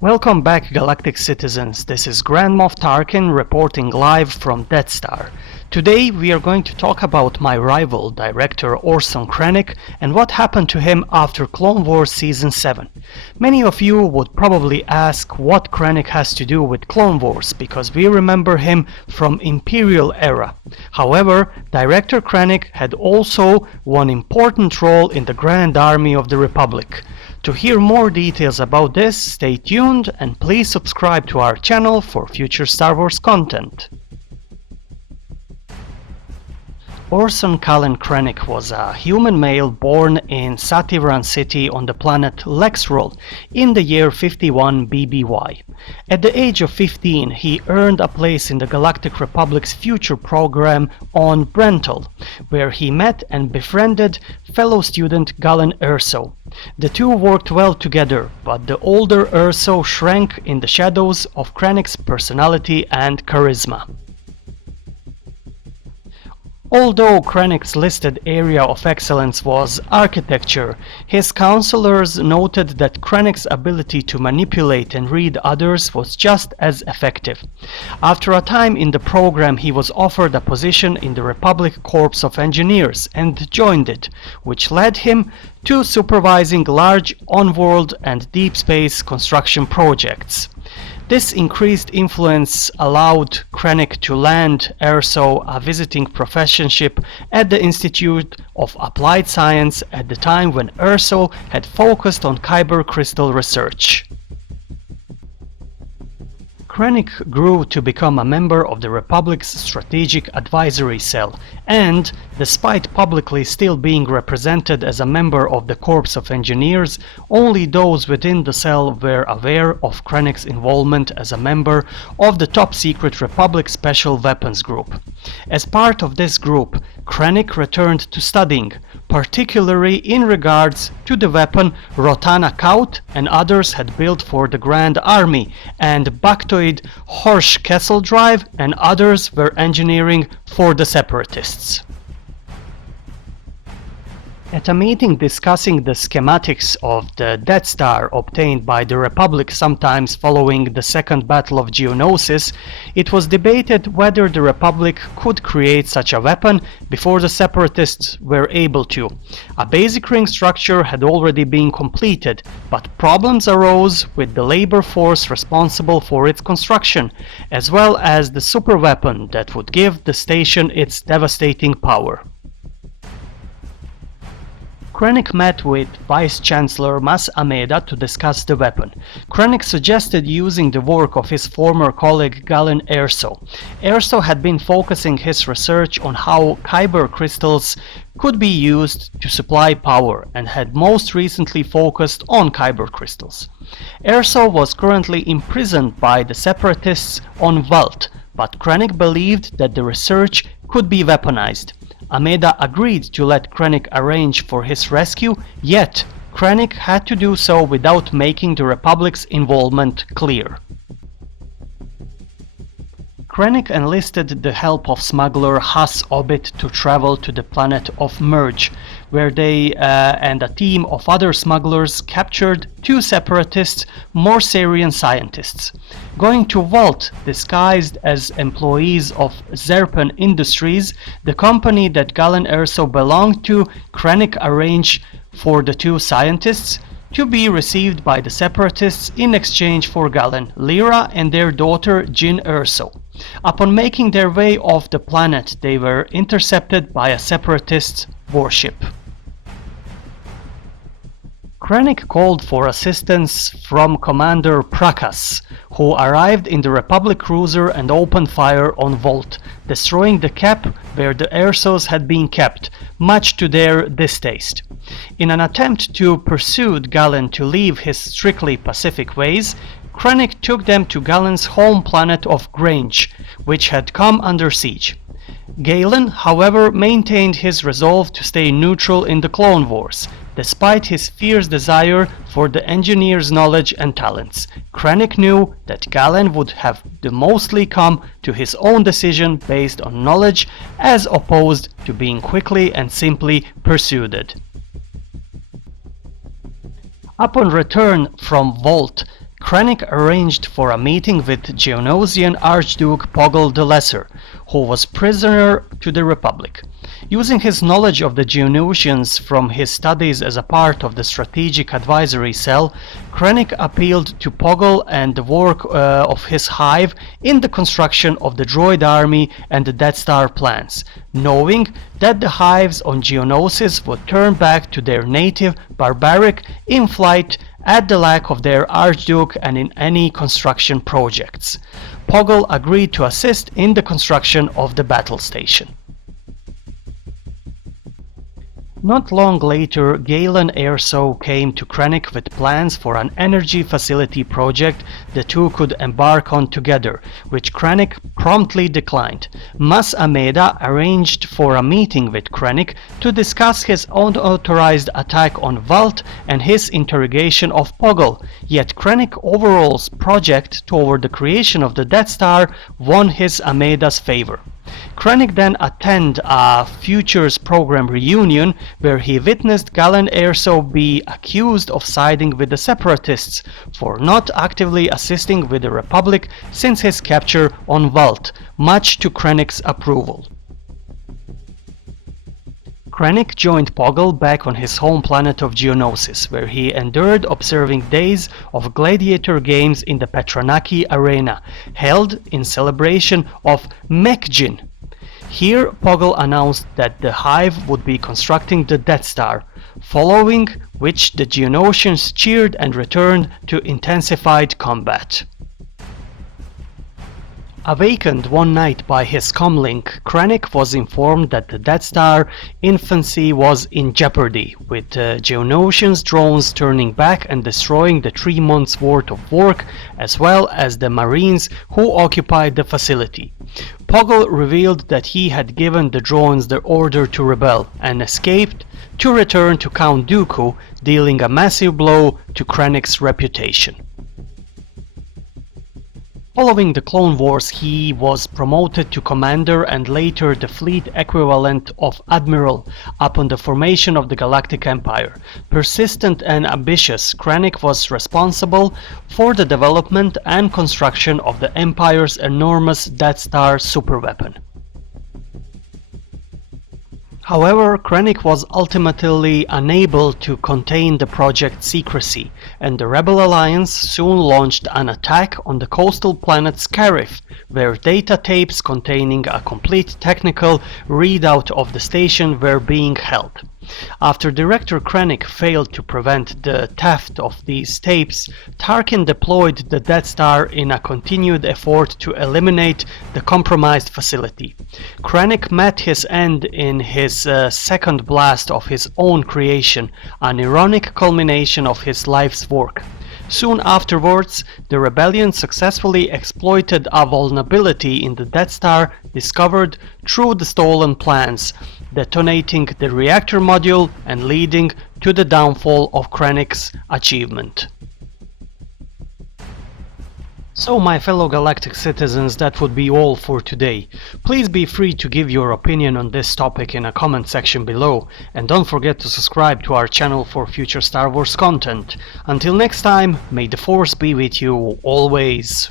Welcome back, galactic citizens. This is Grand Moff Tarkin reporting live from Death Star. Today we are going to talk about my rival, director Orson Krennic, and what happened to him after Clone Wars Season 7. Many of you would probably ask what Krennic has to do with Clone Wars, because we remember him from Imperial era. However, director Krennic had also one important role in the Grand Army of the Republic. To hear more details about this, stay tuned and please subscribe to our channel for future Star Wars content. Orson Cullen Krennic was a human male born in Satiran City on the planet Lexrol in the year 51 BBY. At the age of 15, he earned a place in the Galactic Republic's future program on Brental, where he met and befriended fellow student Galen Erso. The two worked well together, but the older Erso shrank in the shadows of Krennic's personality and charisma. Although Krennic's listed area of excellence was architecture, his counselors noted that Krennic's ability to manipulate and read others was just as effective. After a time in the program, he was offered a position in the Republic Corps of Engineers and joined it, which led him to supervising large on-world and deep space construction projects. This increased influence allowed Krennic to land Erso a visiting professorship at the Institute of Applied Science at the time when Erso had focused on kyber crystal research. Krennic grew to become a member of the Republic's Strategic Advisory Cell, and, despite publicly still being represented as a member of the Corps of Engineers, only those within the cell were aware of Krennic's involvement as a member of the top-secret Republic Special Weapons Group. As part of this group, Krennic returned to studying, particularly in regards to the weapon Rotana Kaut and others had built for the Grand Army, and Bactoid Horsch Kessel Drive and others were engineering for the Separatists. At a meeting discussing the schematics of the Death Star obtained by the Republic sometimes following the Second Battle of Geonosis, it was debated whether the Republic could create such a weapon before the Separatists were able to. A basic ring structure had already been completed, but problems arose with the labor force responsible for its construction, as well as the superweapon that would give the station its devastating power. Krennic met with Vice-Chancellor Mas Ameda to discuss the weapon. Krennic suggested using the work of his former colleague Galen Erso. Erso had been focusing his research on how kyber crystals could be used to supply power and had most recently focused on kyber crystals. Erso was currently imprisoned by the Separatists on Vult, but Krennic believed that the research could be weaponized. Ameda agreed to let Krennic arrange for his rescue, yet Krennic had to do so without making the Republic's involvement clear. Krennic enlisted the help of smuggler Has Obit to travel to the planet of Merge, where they and a team of other smugglers captured two separatist Morsarian scientists. Going to Vault disguised as employees of Zerpan Industries, the company that Galen Erso belonged to, Krennic arranged for the two scientists to be received by the separatists in exchange for Galen, Lyra and their daughter Jyn Erso. Upon making their way off the planet, they were intercepted by a separatist warship. Krennic called for assistance from Commander Prakas, who arrived in the Republic cruiser and opened fire on Volt, destroying the cap where the Ersos had been kept, much to their distaste. In an attempt to persuade Galen to leave his strictly Pacific ways, Krennic took them to Galen's home planet of Grange, which had come under siege. Galen, however, maintained his resolve to stay neutral in the Clone Wars, despite his fierce desire for the engineer's knowledge and talents. Krennic knew that Galen would have the mostly come to his own decision based on knowledge, as opposed to being quickly and simply persuaded. Upon return from Volt, Krennic arranged for a meeting with Geonosian Archduke Poggle the Lesser, who was prisoner to the Republic. Using his knowledge of the Geonosians from his studies as a part of the Strategic Advisory Cell, Krennic appealed to Poggle and the work of his hive in the construction of the droid army and the Death Star plans, knowing that the hives on Geonosis would turn back to their native, barbaric, in-flight, at the lack of their Archduke and in any construction projects. Poggle agreed to assist in the construction of the battle station. Not long later, Galen Erso came to Krennic with plans for an energy facility project the two could embark on together, which Krennic promptly declined. Mas Amedda arranged for a meeting with Krennic to discuss his unauthorized attack on Valt and his interrogation of Poggle, yet Krennic overall's project toward the creation of the Death Star won his Amedda's favor. Krennic then attended a Futures Program reunion where he witnessed Galen Erso be accused of siding with the Separatists for not actively assisting with the Republic since his capture on Valt, much to Krennic's approval. Krennic joined Poggle back on his home planet of Geonosis, where he endured observing days of gladiator games in the Petranaki Arena, held in celebration of Mekjin. Here, Poggle announced that the Hive would be constructing the Death Star, following which the Geonosians cheered and returned to intensified combat. Awakened one night by his comlink, Krennic was informed that the Death Star infancy was in jeopardy, with Geonosians drones turning back and destroying the 3 months' worth of work, as well as the Marines who occupied the facility. Poggle revealed that he had given the drones the order to rebel and escaped to return to Count Dooku, dealing a massive blow to Krennic's reputation. Following the Clone Wars, he was promoted to Commander and later the fleet equivalent of Admiral upon the formation of the Galactic Empire. Persistent and ambitious, Krennic was responsible for the development and construction of the Empire's enormous Death Star superweapon. However, Krennic was ultimately unable to contain the project's secrecy, and the Rebel Alliance soon launched an attack on the coastal planet Scarif, where data tapes containing a complete technical readout of the station were being held. After Director Krennic failed to prevent the theft of these tapes, Tarkin deployed the Death Star in a continued effort to eliminate the compromised facility. Krennic met his end in his second blast of his own creation, an ironic culmination of his life's work. Soon afterwards, the rebellion successfully exploited a vulnerability in the Death Star discovered through the stolen plans, detonating the reactor module and leading to the downfall of Krennic's achievement. So, my fellow galactic citizens, that would be all for today. Please be free to give your opinion on this topic in a comment section below, and don't forget to subscribe to our channel for future Star Wars content. Until next time, may the Force be with you always.